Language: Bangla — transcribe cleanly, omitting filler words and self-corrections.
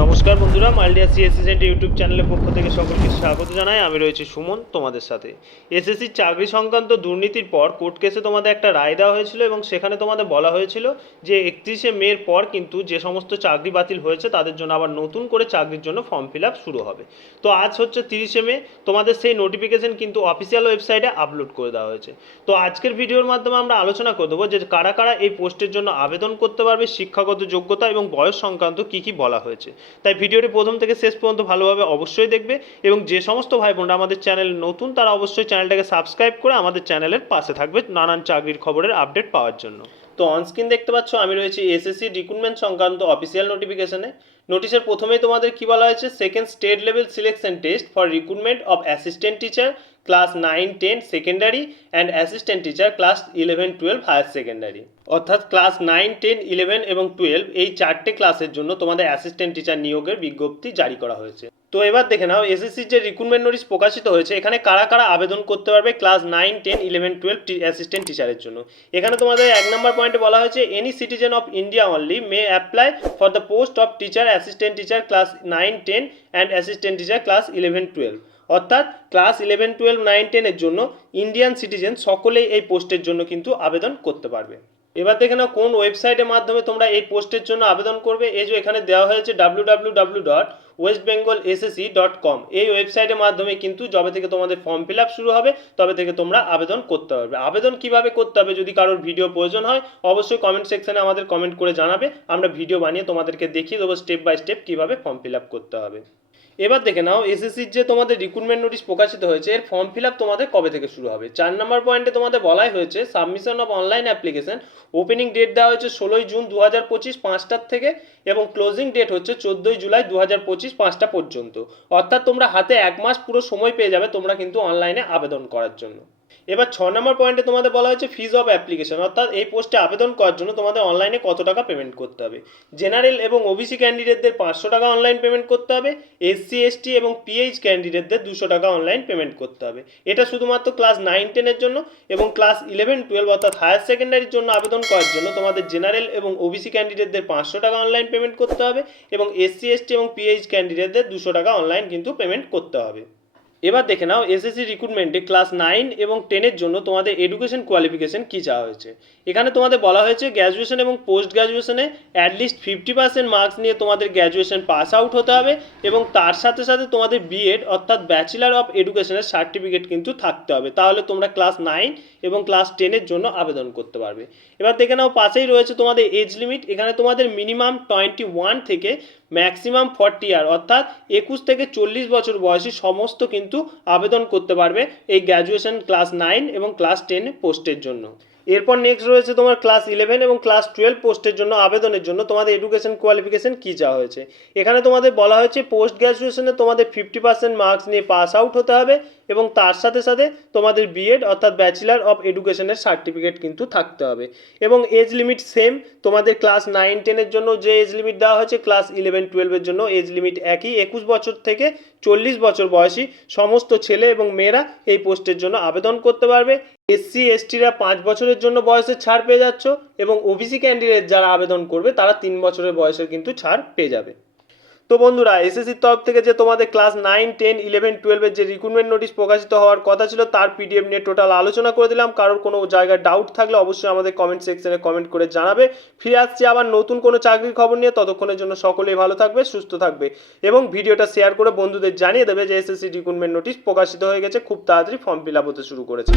নমস্কার বন্ধুরা, মাল্টিয়া সিএসসি সেন্টার ইউটিউব চ্যানেলের পক্ষ থেকে সকলকে স্বাগত জানাই। আমি রয়েছি সুমন তোমাদের সাথে। এসএসসির চাকরি সংক্রান্ত দুর্নীতির পর কোর্ট কেসে তোমাদের একটা রায় দেওয়া হয়েছিল এবং সেখানে তোমাদের বলা হয়েছিল যে 31শে মের পর কিন্তু যে সমস্ত চাকরি বাতিল হয়েছে তাদের জন্য আবার নতুন করে চাকরির জন্য ফর্ম ফিল আপ শুরু হবে। তো আজ হচ্ছে 30শে মে, তোমাদের সেই নোটিফিকেশন কিন্তু অফিসিয়াল ওয়েবসাইটে আপলোড করে দেওয়া হয়েছে। তো আজকের ভিডিওর মাধ্যমে আমরা আলোচনা করে দেবো যে কারা কারা এই পোস্টের জন্য আবেদন করতে পারবে, শিক্ষাগত যোগ্যতা এবং বয়স সংক্রান্ত কী কী বলা হয়েছে। তাই ভিডিওটি প্রথম থেকে শেষ পর্যন্ত ভালোভাবে অবশ্যই দেখবে এবং যে সমস্ত ভাই বোনরা আমাদের চ্যানেল নতুন তারা অবশ্যই চ্যানেলটাকে সাবস্ক্রাইব করে আমাদের চ্যানেলের পাশে থাকবে নানান চাকরির খবরের আপডেট পাওয়ার জন্য। তো অনস্ক্রিন দেখতে পাচ্ছ আমি রয়েছি এসএসসি রিক্রুটমেন্ট সংক্রান্ত অফিসিয়াল নোটিফিকেশনে। নোটিশের প্রথমেই তোমাদের কী বলা হয়েছে, second state level selection test for recruitment of assistant teacher class 9-10 secondary and assistant teacher class 11-12 higher secondary. অর্থাৎ ক্লাস 9, 10, 11 এবং 12 এই চারটে ক্লাসের জন্য তোমাদের অ্যাসিস্ট্যান্ট টিচার নিয়োগের বিজ্ঞপ্তি জারি করা হয়েছে। তো এবার দেখে নাও এসএসসির যে রিক্রুটমেন্ট নোটিশ প্রকাশিত হয়েছে এখানে কারা কারা আবেদন করতে পারবে ক্লাস 9, 10, 11, 12 অ্যাসিস্ট্যান্ট টিচারের জন্য। এখানে তোমাদের 1 নম্বর পয়েন্টে বলা হয়েছে any citizen of India only may apply for the post of teacher assistant teacher class 9-10 and assistant teacher class 11-12। অর্থাৎ ক্লাস 11, 12, 9, 10 জন্য ইন্ডিয়ান সিটিজেন সকলেই এই পোস্টের জন্য কিন্তু আবেদন করতে পারবে। এবার দেখে নাও কোন ওয়েবসাইটের মাধ্যমে তোমরা এই পোস্টের জন্য আবেদন করবে। এই যে এখানে দেওয়া হয়েছে www.westbengalssc.com, এই ওয়েবসাইটের মাধ্যমে কিন্তু যবে থেকে তোমাদের ফর্ম ফিল আপ শুরু হবে তবে থেকে তোমরা আবেদন করতে পারবে। আবেদন কিভাবে করতে হবে যদি কারোর ভিডিও প্রয়োজন হয় অবশ্যই কমেন্ট সেকশনে আমাদের কমেন্ট করে জানাবে, আমরা ভিডিও বানিয়ে তোমাদেরকে দেখিয়ে দেবো স্টেপ বাই স্টেপ কীভাবে ফর্ম ফিল আপ করতে হবে। এবার দেখে নাও এসএসসির যে তোমাদের রিক্রুটমেন্ট নোটিশ প্রকাশিত হয়েছে এর ফর্ম ফিল আপ তোমাদের কবে থেকে শুরু হবে। 4 নম্বর পয়েন্টে তোমাদের বলাই হয়েছে submission of online application opening date দেওয়া হয়েছে 16ই জুন 2025 5টার থেকে এবং ক্লোজিং ডেট হচ্ছে 14ই জুলাই 2025 5টা পর্যন্ত। অর্থাৎ তোমরা হাতে 1 মাস পুরো সময় পেয়ে যাবে তোমরা কিন্তু অনলাইনে আবেদন করার জন্য। এবার 6 নম্বর পয়েন্টে তোমাদের বলা হয়েছে ফিজ অফ অ্যাপ্লিকেশন, অর্থাৎ এই পোস্টে আবেদন করার জন্য তোমাদের অনলাইনে কত টাকা পেমেন্ট করতে হবে। জেনারেল এবং ওবিসি ক্যান্ডিডেটদের 500 টাকা অনলাইন পেমেন্ট করতে হবে, এসসি এসটি এবং পিএইচ ক্যান্ডিডেটদের 200 টাকা অনলাইন পেমেন্ট করতে হবে। এটা শুধুমাত্র ক্লাস 9-10 জন্য এবং ক্লাস 11-12 অর্থাৎ হায়ার সেকেন্ডারির জন্য আবেদন করার জন্য তোমাদের জেনারেল এবং ওবিসি ক্যান্ডিডেটদের 500 টাকা অনলাইন পেমেন্ট করতে হবে এবং এসসি এসটি এবং পিএইচ ক্যান্ডিডেটদের 200 টাকা অনলাইন কিন্তু পেমেন্ট করতে হবে। এবার দেখে নাও এসএসসি রিক্রুটমেন্টে ক্লাস 9 এবং 10 জন্য তোমাদের এডুকেশন কোয়ালিফিকেশন কী চাওয়া হয়েছে। এখানে তোমাদের বলা হয়েছে গ্র্যাজুয়েশন এবং পোস্ট গ্র্যাজুয়েশনে অ্যাটলিস্ট 50% মার্কস নিয়ে তোমাদের গ্র্যাজুয়েশন পাস আউট হতে হবে এবং তার সাথে সাথে তোমাদের বিএড অর্থাৎ ব্যাচেলার অফ এডুকেশনের সার্টিফিকেট কিন্তু থাকতে হবে, তাহলে তোমরা ক্লাস 9 এবং ক্লাস 10 জন্য আবেদন করতে পারবে। এবার দেখে নাও পাশেই রয়েছে তোমাদের এজ লিমিট। এখানে তোমাদের মিনিমাম 21 থেকে ম্যাক্সিমাম 40 ইয়ার অর্থাৎ 21 থেকে 40 বছর বয়সী সমস্ত কিন্তু আবেদন করতে পারবে এই গ্র্যাজুয়েশন ক্লাস 9 এবং ক্লাস 10 পোস্টের জন্য। এরপর নেক্সট রয়েছে তোমার ক্লাস 11 এবং ক্লাস 12 পোস্টের জন্য আবেদনের জন্য তোমাদের এডুকেশন কোয়ালিফিকেশন কী চাওয়া হয়েছে। এখানে তোমাদের বলা হয়েছে পোস্ট গ্র্যাজুয়েশনে তোমাদের 50% মার্কস নিয়ে পাস আউট হতে হবে এবং তার সাথে সাথে তোমাদের বিএড অর্থাৎ ব্যাচেলার অফ এডুকেশনের সার্টিফিকেট কিন্তু থাকতে হবে এবং এজ লিমিট সেম তোমাদের ক্লাস 9-10 জন্য যে এজ লিমিট দেওয়া হয়েছে ক্লাস 11-12 জন্য এজ লিমিট একই, 21 বছর থেকে 40 বছর বয়সী সমস্ত ছেলে এবং মেয়েরা এই পোস্টের জন্য আবেদন করতে পারবে। এসসি এসটিরা 5 বছরের জন্য বয়সের ছাড় পেয়ে যাচ্ছ এবং ওবিসি ক্যান্ডিডেট যারা আবেদন করবে তারা 3 বছরের বয়সের কিন্তু ছাড় পেয়ে যাবে। তো বন্ধুরা এসএসসির তরফ থেকে যে তোমাদের ক্লাস 9, 10, 11, 12 যে রিক্রুটমেন্ট নোটিশ প্রকাশিত হওয়ার কথা ছিল তার পিডিএফ নিয়ে টোটাল আলোচনা করে দিলাম। কারোর কোনো জায়গায় ডাউট থাকলে অবশ্যই আমাদের কমেন্ট সেকশনে কমেন্ট করে জানাবে। ফিরে আসছি আবার নতুন কোনো চাকরির খবর নিয়ে, ততক্ষণের জন্য সকলেই ভালো থাকবে, সুস্থ থাকবে এবং ভিডিওটা শেয়ার করে বন্ধুদের জানিয়ে দেবে যে এসএসসি রিক্রুটমেন্ট নোটিশ প্রকাশিত হয়ে গেছে, খুব তাড়াতাড়ি ফর্ম ফিল আপ হতে শুরু করেছে।